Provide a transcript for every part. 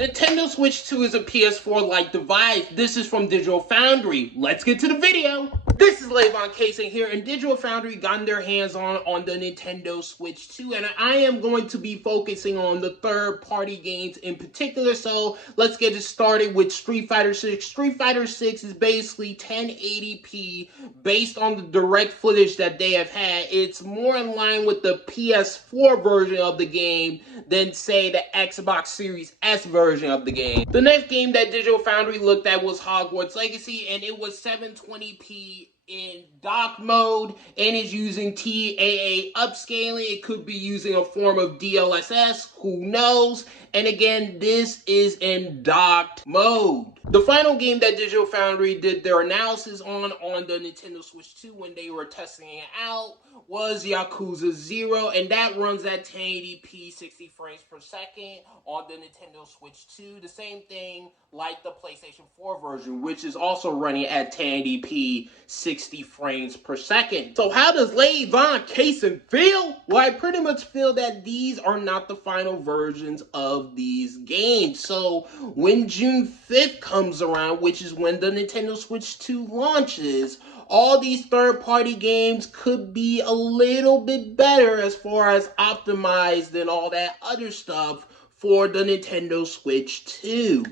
Nintendo Switch 2 is a PS4-like device. This is from Digital Foundry. Let's get to the video. This is lavoncason here, and Digital Foundry gotten their hands on the Nintendo Switch 2, and I am going to be focusing on the third-party games in particular. So let's get it started with Street Fighter 6. Street Fighter 6 is basically 1080p based on the direct footage that they have had. It's more in line with the PS4 version of the game than, say, the Xbox Series S version of the game. The next game that Digital Foundry looked at was Hogwarts Legacy, and it was 720p in dock mode, and is using TAA upscaling. It could be using a form of DLSS, who knows? And again, this is in docked mode. The final game that Digital Foundry did their analysis on the Nintendo Switch 2 when they were testing it out was Yakuza 0, and that runs at 1080p 60 frames per second on the Nintendo Switch 2. The same thing like the PlayStation 4 version, which is also running at 1080p 60 frames per second. So how does lavoncason feel? Well, I pretty much feel that these are not the final versions of these games. So when June 5th comes around, which is when the Nintendo Switch 2 launches, all these third-party games could be a little bit better as far as optimized and all that other stuff for the Nintendo Switch 2.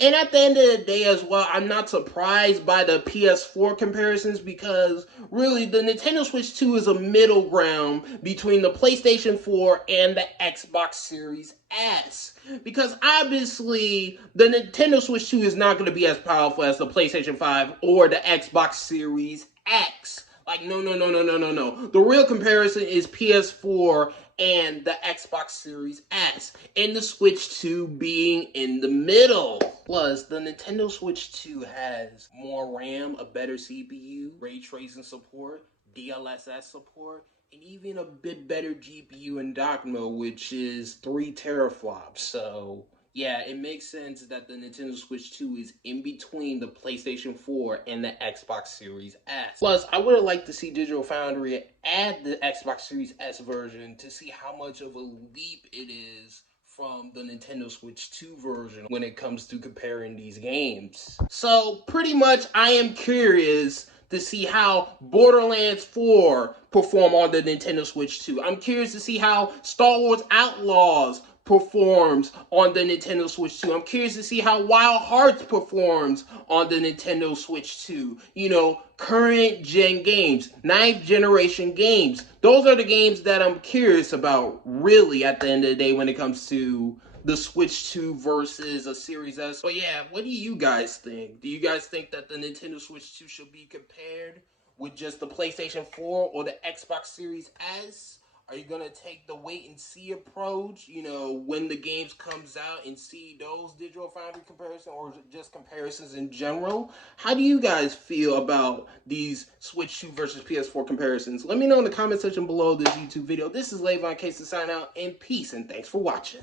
And at the end of the day as well, I'm not surprised by the PS4 comparisons, because really the Nintendo Switch 2 is a middle ground between the PlayStation 4 and the Xbox Series S. Because obviously the Nintendo Switch 2 is not going to be as powerful as the PlayStation 5 or the Xbox Series X. Like, no. The real comparison is PS4 and the Xbox Series S, and the Switch 2 being in the middle. Plus, the Nintendo Switch 2 has more RAM, a better CPU, ray tracing support, DLSS support, and even a bit better GPU in dock mode, which is 3 teraflops. So yeah, it makes sense that the Nintendo Switch 2 is in between the PlayStation 4 and the Xbox Series S. Plus, I would have liked to see Digital Foundry add the Xbox Series S version to see how much of a leap it is from the Nintendo Switch 2 version when it comes to comparing these games. So pretty much I am curious to see how Borderlands 4 perform on the Nintendo Switch 2. I'm curious to see how Star Wars Outlaws performs on the Nintendo Switch 2. I'm curious to see how Wild Hearts performs on the Nintendo Switch 2. You know, current gen games, 9th generation games. Those are the games that I'm curious about, really, at the end of the day when it comes to the Switch 2 versus a Series S. But yeah, what do you guys think? Do you guys think that the Nintendo Switch 2 should be compared with just the PlayStation 4 or the Xbox Series S? Are you going to take the wait and see approach, you know, when the games comes out and see those Digital Foundry comparisons, or just comparisons in general? How do you guys feel about these Switch 2 versus PS4 comparisons? Let me know in the comment section below this YouTube video. This is lavoncason signing out, and peace, and thanks for watching.